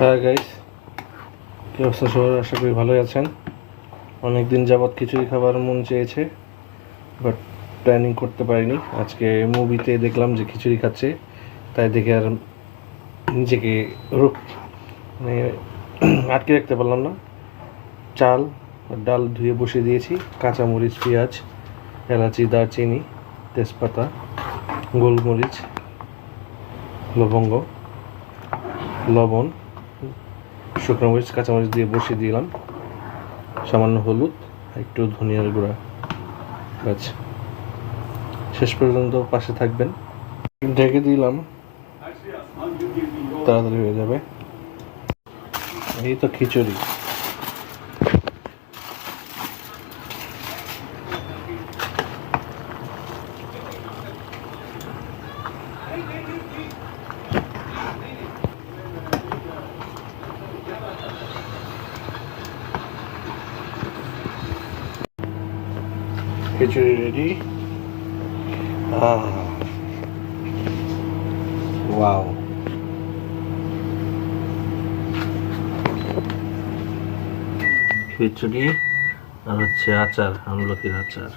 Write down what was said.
হ্যাঁ গাইস, কি অবস্থা সবার? আশা করি ভালোই আছেন। অনেক দিন যাবৎ খিচুড়ি খাবার মন চেয়েছে, বাট প্ল্যানিং করতে পারিনি। আজকে মুভিতে দেখলাম যে খিচুড়ি খাচ্ছে, তাই দেখে আর নিজেকে মানে আটকে রাখতে পারলাম না। চাল আর ডাল ধুয়ে বসিয়ে দিয়েছি, কাঁচামরিচ, পেঁয়াজ, এলাচি, দারচিনি, তেজপাতা, গোলমরিচ, লবঙ্গ, লবণ, শুকনো মরিচ, কাঁচামরিচ দিয়ে বসিয়ে দিলাম, সামান্য হলুদ, একটু ধনিয়ার গুঁড়া। ব্যাস, শেষ পর্যন্ত পাশে থাকবেন। ঢেকে দিলাম, তাড়াতাড়ি হয়ে যাবে। এই তো খিচুড়ি। খিচুড়ি রেডি। ওয়াও, খিচুড়ি আর হচ্ছে আচার, আমলকির আচার।